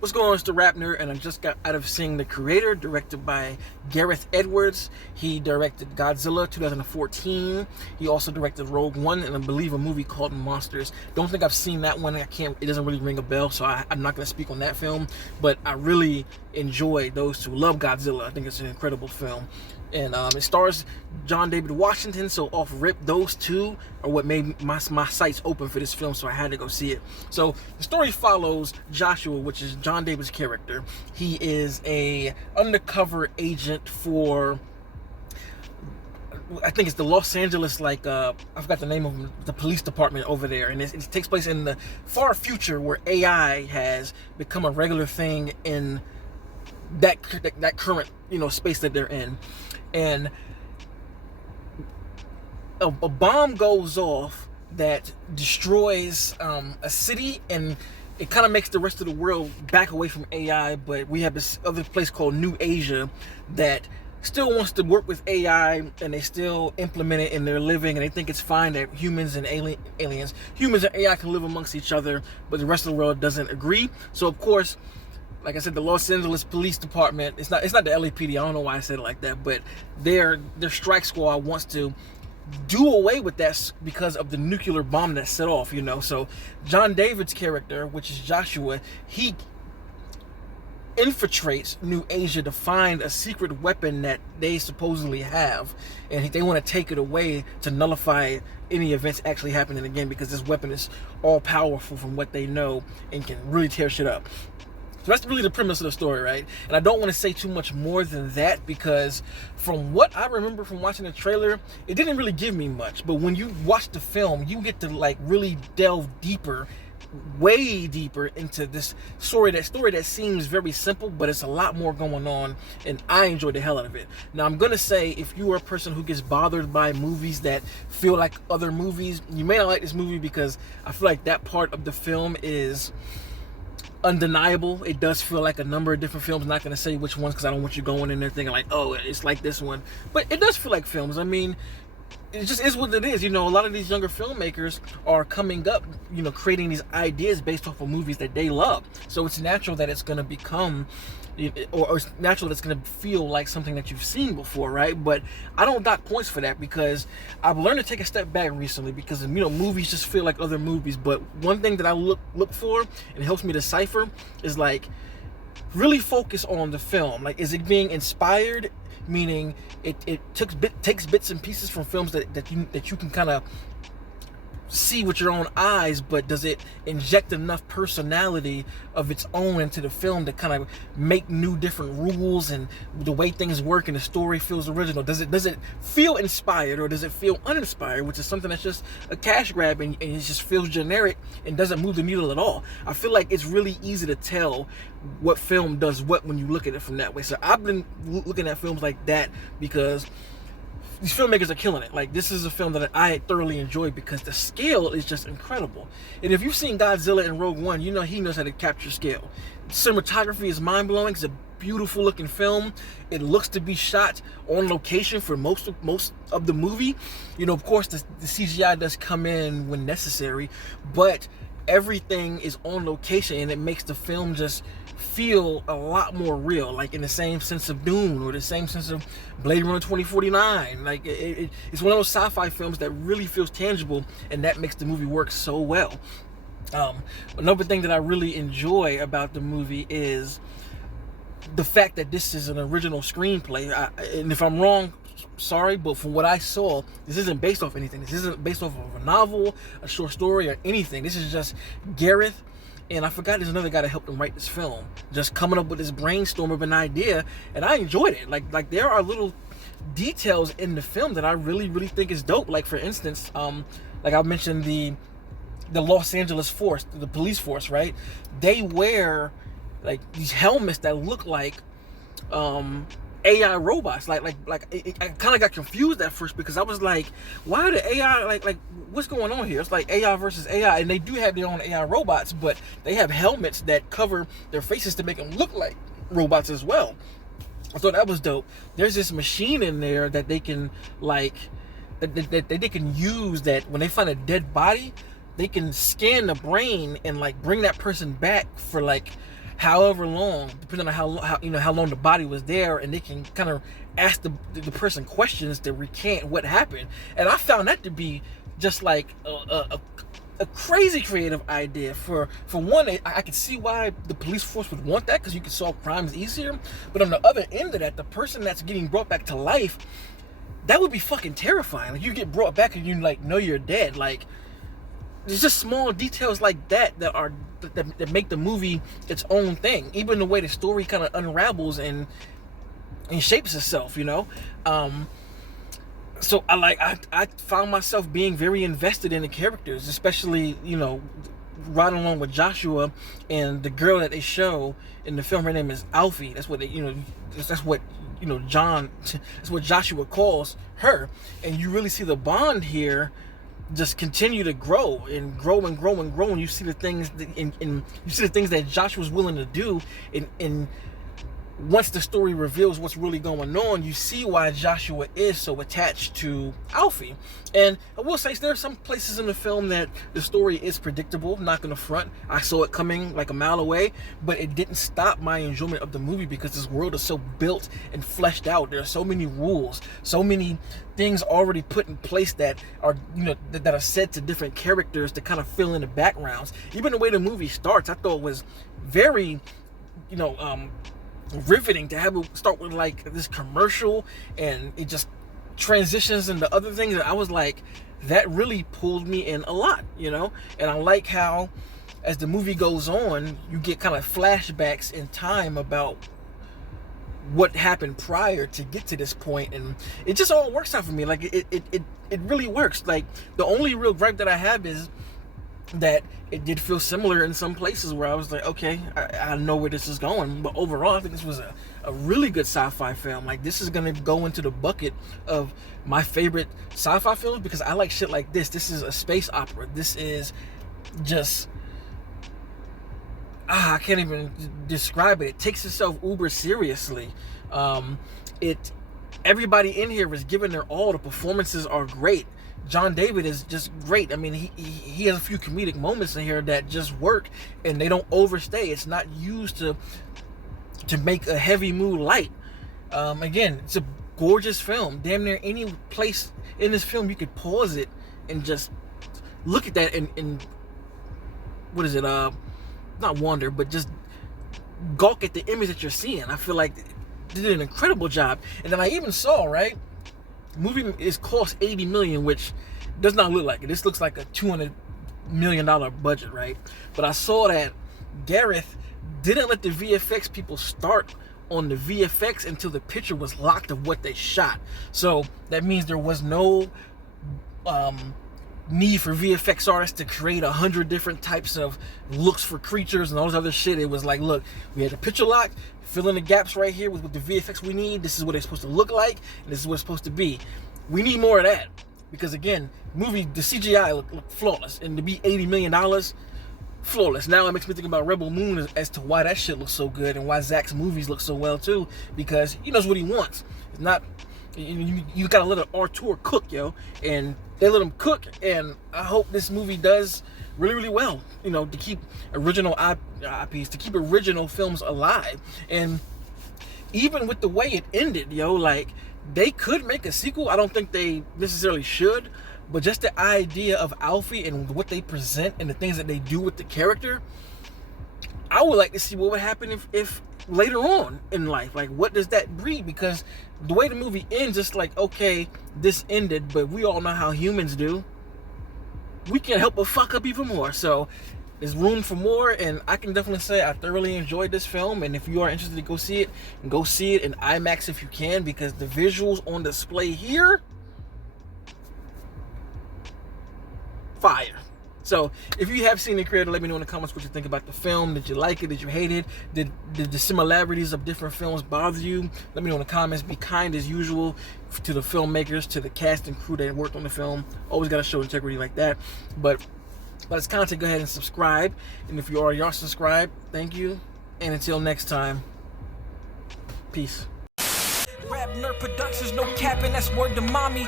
What's going on? It's the RapNerd, and I just got out of seeing The Creator, directed by Gareth Edwards. He directed Godzilla 2014. He also directed Rogue One, and I believe a movie called Monsters. Don't think I've seen that one. It doesn't really ring a bell, so I'm not going to speak on that film. But I really enjoy those two. Love Godzilla. I think it's an incredible film. And it stars John David Washington, so off rip, those two are what made my sights open for this film, so I had to go see it. So the story follows Joshua, which is John David's character. He is a undercover agent for, I think it's the Los Angeles, I forgot the name of the police department over there, and it takes place in the far future where AI has become a regular thing in that current space that they're in. And a bomb goes off that destroys a city, and it kind of makes the rest of the world back away from AI. But we have this other place called New Asia that still wants to work with AI, and they still implement it in their living, and they think it's fine that humans and humans and AI can live amongst each other, but the rest of the world doesn't agree. So of course, like I said, the Los Angeles Police Department, it's not the LAPD, I don't know why I said it like that, but their strike squad wants to do away with that because of the nuclear bomb that set off, So John David's character, which is Joshua, he infiltrates New Asia to find a secret weapon that they supposedly have, and they want to take it away to nullify any events actually happening again, because this weapon is all powerful from what they know and can really tear shit up. So that's really the premise of the story, right? And I don't want to say too much more than that, because from what I remember from watching the trailer, it didn't really give me much. But when you watch the film, you get to really delve deeper, way deeper into this story that seems very simple, but it's a lot more going on, and I enjoyed the hell out of it. Now, I'm gonna say, if you are a person who gets bothered by movies that feel like other movies, you may not like this movie, because I feel like that part of the film is undeniable. It does feel like a number of different films. I'm not going to say which ones, because I don't want you going in there thinking like, oh, it's like this one. But it does feel like films. I mean, it just is what it is. A lot of these younger filmmakers are coming up, creating these ideas based off of movies that they love. So it's natural that it's going to become, or it's natural that it's going to feel like something that you've seen before, right? But I don't dock points for that, because I've learned to take a step back recently, because movies just feel like other movies. But one thing that I look for, and it helps me decipher, is really focus on the film. Is it being inspired? Meaning it takes bits and pieces from films that you can kind of see with your own eyes, but does it inject enough personality of its own into the film to kind of make new different rules, and the way things work and the story feels original? Does it feel inspired, or does it feel uninspired, which is something that's just a cash grab, and it just feels generic and doesn't move the needle at all? I feel like it's really easy to tell what film does what when you look at it from that way. So I've been looking at films like that, because these filmmakers are killing it. This is a film that I thoroughly enjoyed, because the scale is just incredible. And if you've seen Godzilla and Rogue One, he knows how to capture scale. Cinematography is mind-blowing. It's a beautiful looking film. It looks to be shot on location for most of the movie. Of course, the CGI does come in when necessary, but everything is on location, and it makes the film just feel a lot more real, in the same sense of Dune, or the same sense of Blade Runner 2049. It's one of those sci-fi films that really feels tangible, and that makes the movie work so well. Another thing that I really enjoy about the movie is the fact that this is an original screenplay. And if I'm wrong, sorry, but from what I saw, this isn't based off anything. This isn't based off of a novel, a short story, or anything. This is just Gareth, and I forgot there's another guy that helped him write this film, just coming up with this brainstorm of an idea, and I enjoyed it. Like there are little details in the film that I really, really think is dope. For instance, like I mentioned, the Los Angeles force, the police force, right? They wear these helmets that look like AI robots. I kind of got confused at first, because I was like, why are the AI what's going on here? It's like AI versus AI, and they do have their own AI robots, but they have helmets that cover their faces to make them look like robots as well. I thought that was dope. There's this machine in there that they can that they can use, that when they find a dead body, they can scan the brain and bring that person back for however long, depending on how long the body was there, and they can kind of ask the person questions to recant what happened. And I found that to be just like a crazy creative idea. For one, I could see why the police force would want that, because you can solve crimes easier. But on the other end of that, the person that's getting brought back to life, that would be fucking terrifying. Like, you get brought back and you like know you're dead. Like, there's just small details like that that make the movie its own thing. Even the way the story kind of unravels and shapes itself, you know. So I found myself being very invested in the characters, especially, you know, right along with Joshua and the girl that they show in the film. Her name is Alfie. That's what Joshua calls her. And you really see the bond here just continue to grow and grow and grow and grow. And you see the things that Joshua's willing to do. And once the story reveals what's really going on, you see why Joshua is so attached to Alfie. And I will say, there are some places in the film that the story is predictable, not gonna front. I saw it coming like a mile away, but it didn't stop my enjoyment of the movie, because this world is so built and fleshed out. There are so many rules, so many things already put in place that are, you know, that are said to different characters to kind of fill in the backgrounds. Even the way the movie starts, I thought was very, you know, riveting, to have it start with like this commercial and it just transitions into other things. And I was like, that really pulled me in a lot, you know. And I like how as the movie goes on, you get kind of flashbacks in time about what happened prior to get to this point, and it just all works out for me. Like it really works. Like, the only real gripe that I have is that it did feel similar in some places where I was like, okay, I know where this is going. But overall, I think this was a really good sci-fi film. Like, this is gonna go into the bucket of my favorite sci-fi films, because I like shit like this. This is a space opera. This is just, I can't even describe it. It takes itself uber seriously. Everybody in here is giving their all. The performances are great. John David is just great. I mean, he has a few comedic moments in here that just work, and they don't overstay. It's not used to make a heavy mood light. Again, it's a gorgeous film. Damn near any place in this film you could pause it and just look at that and what is it? Not wonder, but just gawk at the image that you're seeing. I feel like they did an incredible job. And then I even saw, right, the movie is cost $80 million, which does not look like it. This looks like a $200 million budget, right? But I saw that Gareth didn't let the VFX people start on the VFX until the picture was locked of what they shot. So that means there was no need for VFX artists to create 100 different types of looks for creatures and all this other shit. It was like, look, we had the picture locked, fill in the gaps right here with the VFX we need. This is what it's supposed to look like, and this is what it's supposed to be. We need more of that, because again, the CGI looked flawless, and to be $80 million, flawless. Now it makes me think about Rebel Moon as to why that shit looks so good, and why Zach's movies look so well too, because he knows what he wants. It's not, you gotta let an auteur cook, yo, and they let him cook. And I hope this movie does really, really well, you know, to keep original IPs, to keep original films alive. And even with the way it ended, yo, like, they could make a sequel. I don't think they necessarily should, but just the idea of Alfie and what they present and the things that they do with the character, I would like to see what would happen if later on in life, like, what does that breed? Because the way the movie ends, it's like, okay, this ended, but we all know how humans do. We can't help but fuck up even more. So there's room for more, and I can definitely say I thoroughly enjoyed this film. And if you are interested to go see it in IMAX if you can, because the visuals on display here, fire. So if you have seen the creator, let me know in the comments what you think about the film. Did you like it? Did you hate it? Did the similarities of different films bother you? Let me know in the comments. Be kind as usual to the filmmakers, to the cast and crew that worked on the film. Always got to show integrity like that. But it's content, go ahead and subscribe. And if you already are subscribed, thank you. And until next time, peace. RapNerd Productions, no capping, that's word to mommy.